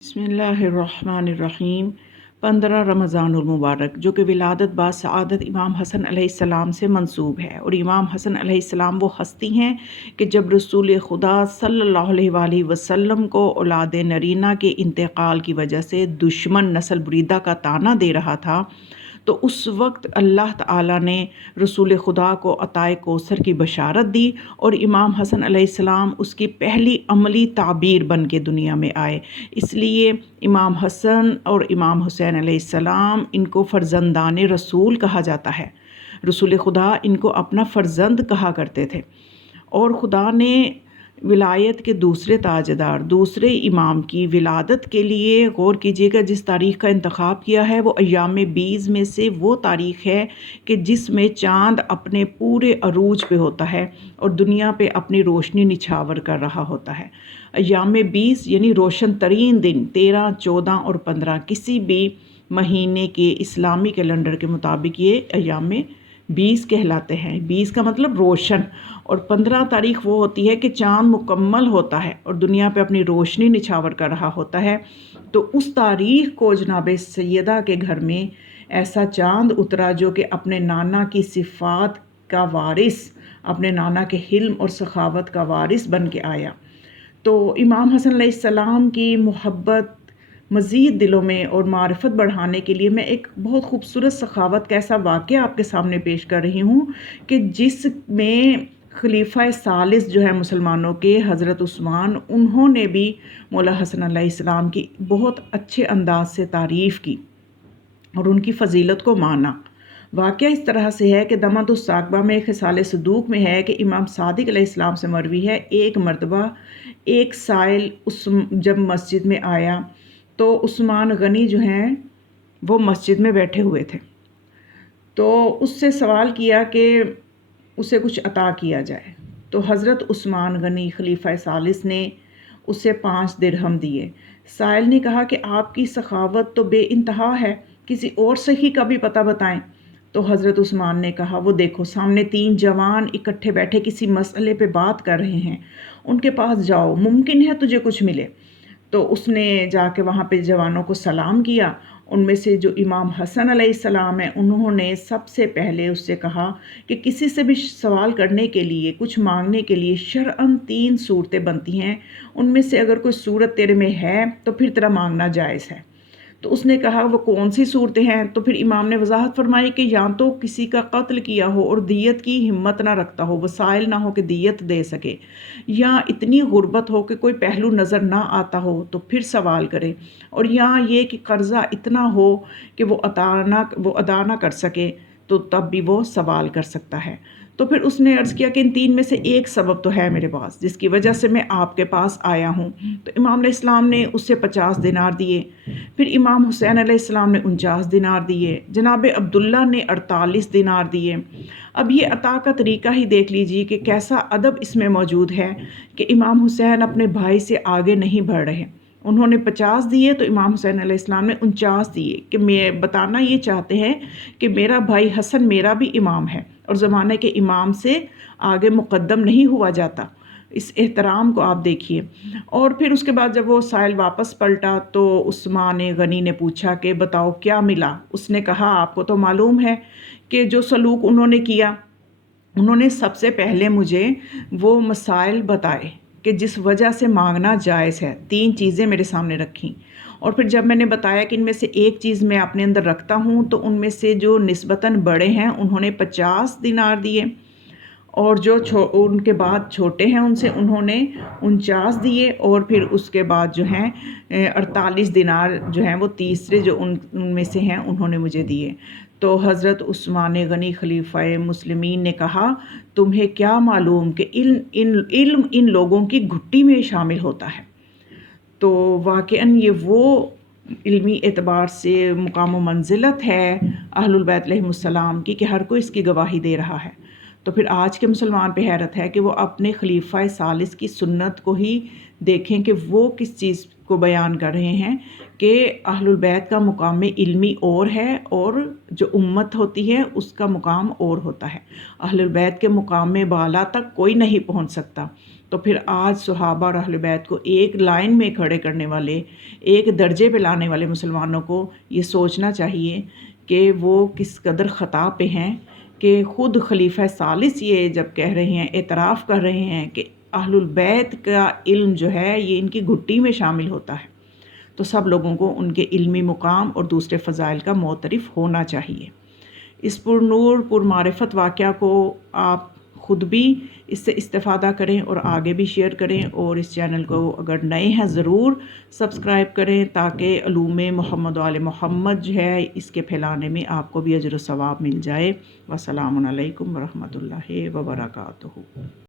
بسم اللہ الرحمن الرحیم 15 رمضان المبارک، جو کہ ولادت با سعادت امام حسن علیہ السلام سے منسوب ہے، اور امام حسن علیہ السلام وہ ہستی ہیں کہ جب رسول خدا صلی اللہ علیہ وآلہ وسلم کو اولاد نرینہ کے انتقال کی وجہ سے دشمن نسل بریدہ کا طعنہ دے رہا تھا، تو اس وقت اللہ تعالیٰ نے رسول خدا کو عطائے کوثر کی بشارت دی، اور امام حسن علیہ السلام اس کی پہلی عملی تعبیر بن کے دنیا میں آئے۔ اس لیے امام حسن اور امام حسین علیہ السلام ان کو فرزندان رسول کہا جاتا ہے۔ رسول خدا ان کو اپنا فرزند کہا کرتے تھے، اور خدا نے ولایت کے دوسرے تاجدار، دوسرے امام کی ولادت کے لیے غور کیجیے گا، جس تاریخ کا انتخاب کیا ہے وہ ایام 20 میں سے وہ تاریخ ہے کہ جس میں چاند اپنے پورے عروج پہ ہوتا ہے اور دنیا پہ اپنی روشنی نچھاور کر رہا ہوتا ہے۔ ایام 20 یعنی روشن ترین دن 13، 14 اور 15 کسی بھی مہینے کے اسلامی کیلنڈر کے مطابق یہ ایام 20 کہلاتے ہیں۔ 20 کا مطلب روشن، اور 15 تاریخ وہ ہوتی ہے کہ چاند مکمل ہوتا ہے اور دنیا پہ اپنی روشنی نچھاور کر رہا ہوتا ہے۔ تو اس تاریخ کو جناب سیدہ کے گھر میں ایسا چاند اترا جو کہ اپنے نانا کی صفات کا وارث، اپنے نانا کے حلم اور سخاوت کا وارث بن کے آیا۔ تو امام حسن علیہ السلام کی محبت مزید دلوں میں اور معرفت بڑھانے کے لیے میں ایک بہت خوبصورت سخاوت کا ایسا واقعہ آپ کے سامنے پیش کر رہی ہوں کہ جس میں خلیفہ ثالث جو ہے مسلمانوں کے حضرت عثمان، انہوں نے بھی مولا حسن علیہ السلام کی بہت اچھے انداز سے تعریف کی اور ان کی فضیلت کو مانا۔ واقعہ اس طرح سے ہے کہ دمت الثاقبہ میں خصال صدوق میں ہے کہ امام صادق علیہ السلام سے مروی ہے، ایک مرتبہ ایک سائل جب مسجد میں آیا تو عثمان غنی جو ہیں وہ مسجد میں بیٹھے ہوئے تھے، تو اس سے سوال کیا کہ اسے کچھ عطا کیا جائے۔ تو حضرت عثمان غنی خلیفہ ثالث نے اسے 5 درہم دیے۔ سائل نے کہا کہ آپ کی سخاوت تو بے انتہا ہے، کسی اور صحیح کا بھی پتہ بتائیں۔ تو حضرت عثمان نے کہا، وہ دیکھو سامنے 3 جوان اکٹھے بیٹھے کسی مسئلے پہ بات کر رہے ہیں، ان کے پاس جاؤ، ممکن ہے تجھے کچھ ملے۔ تو اس نے جا کے وہاں پہ جوانوں کو سلام کیا۔ ان میں سے جو امام حسن علیہ السلام ہیں، انہوں نے سب سے پہلے اس سے کہا کہ کسی سے بھی سوال کرنے کے لیے، کچھ مانگنے کے لیے شرعاً 3 صورتیں بنتی ہیں، ان میں سے اگر کوئی صورت تیرے میں ہے تو پھر تیرا مانگنا جائز ہے۔ تو اس نے کہا وہ کون سی صورتیں ہیں؟ تو پھر امام نے وضاحت فرمائی کہ یا تو کسی کا قتل کیا ہو اور دیت کی ہمت نہ رکھتا ہو، وسائل نہ ہو کہ دیت دے سکے، یا اتنی غربت ہو کہ کوئی پہلو نظر نہ آتا ہو تو پھر سوال کرے، اور یا یہ کہ قرضہ اتنا ہو کہ وہ ادا نہ کر سکے تو تب بھی وہ سوال کر سکتا ہے۔ تو پھر اس نے عرض کیا کہ ان 3 میں سے ایک سبب تو ہے میرے پاس جس کی وجہ سے میں آپ کے پاس آیا ہوں۔ تو امام علیہ السلام نے اس سے 50 دینار دیے، پھر امام حسین علیہ السلام نے 49 دینار دیے، جناب عبداللہ نے 48 دینار دیے۔ اب یہ عطا کا طریقہ ہی دیکھ لیجیے کہ کیسا ادب اس میں موجود ہے کہ امام حسین اپنے بھائی سے آگے نہیں بڑھ رہے۔ انہوں نے 50 دیے تو امام حسین علیہ السلام نے 49 دیے، کہ میں بتانا یہ چاہتے ہیں کہ میرا بھائی حسن میرا بھی امام ہے اور زمانے کے امام سے آگے مقدم نہیں ہوا جاتا۔ اس احترام کو آپ دیکھیے۔ اور پھر اس کے بعد جب وہ سائل واپس پلٹا تو عثمان غنی نے پوچھا کہ بتاؤ کیا ملا؟ اس نے کہا آپ کو تو معلوم ہے کہ جو سلوک انہوں نے کیا، انہوں نے سب سے پہلے مجھے وہ مسائل بتائے کہ جس وجہ سے مانگنا جائز ہے، 3 چیزیں میرے سامنے رکھیں، اور پھر جب میں نے بتایا کہ ان میں سے ایک چیز میں اپنے اندر رکھتا ہوں تو ان میں سے جو نسبتاً بڑے ہیں انہوں نے 50 دینار دیے، اور جو ان کے بعد چھوٹے ہیں ان سے انہوں نے 49 دیے، اور پھر اس کے بعد جو ہیں 48 دینار جو ہیں وہ تیسرے جو ان میں سے ہیں انہوں نے مجھے دیے۔ تو حضرت عثمان غنی خلیفہ مسلمین نے کہا تمہیں کیا معلوم کہ علم ان لوگوں کی گھٹی میں شامل ہوتا ہے۔ تو واقعاً یہ وہ علمی اعتبار سے مقام و منزلت ہے اہل البیت علیہم السلام کی کہ ہر کوئی اس کی گواہی دے رہا ہے۔ تو پھر آج کے مسلمان پہ حیرت ہے کہ وہ اپنے خلیفہ ثالث کی سنت کو ہی دیکھیں کہ وہ کس چیز کو بیان کر رہے ہیں کہ اہل البیت کا مقام علمی اور ہے اور جو امت ہوتی ہے اس کا مقام اور ہوتا ہے۔ اہل البیت کے مقام بالا تک کوئی نہیں پہنچ سکتا۔ تو پھر آج صحابہ اور اہل بیت کو ایک لائن میں کھڑے کرنے والے، ایک درجے پہ لانے والے مسلمانوں کو یہ سوچنا چاہیے کہ وہ کس قدر خطا پہ ہیں کہ خود خلیفہ ثالث یہ جب کہہ رہے ہیں، اعتراف کر رہے ہیں کہ اہل البیت کا علم جو ہے یہ ان کی گھٹی میں شامل ہوتا ہے، تو سب لوگوں کو ان کے علمی مقام اور دوسرے فضائل کا معترف ہونا چاہیے۔ اس پر نور پر معرفت واقعہ کو آپ خود بھی اس سے استفادہ کریں اور آگے بھی شیئر کریں، اور اس چینل کو اگر نئے ہیں ضرور سبسکرائب کریں تاکہ علوم محمد و آل محمد جو ہے اس کے پھیلانے میں آپ کو بھی اجر و ثواب مل جائے۔ والسلام علیکم ورحمۃ اللہ وبرکاتہ۔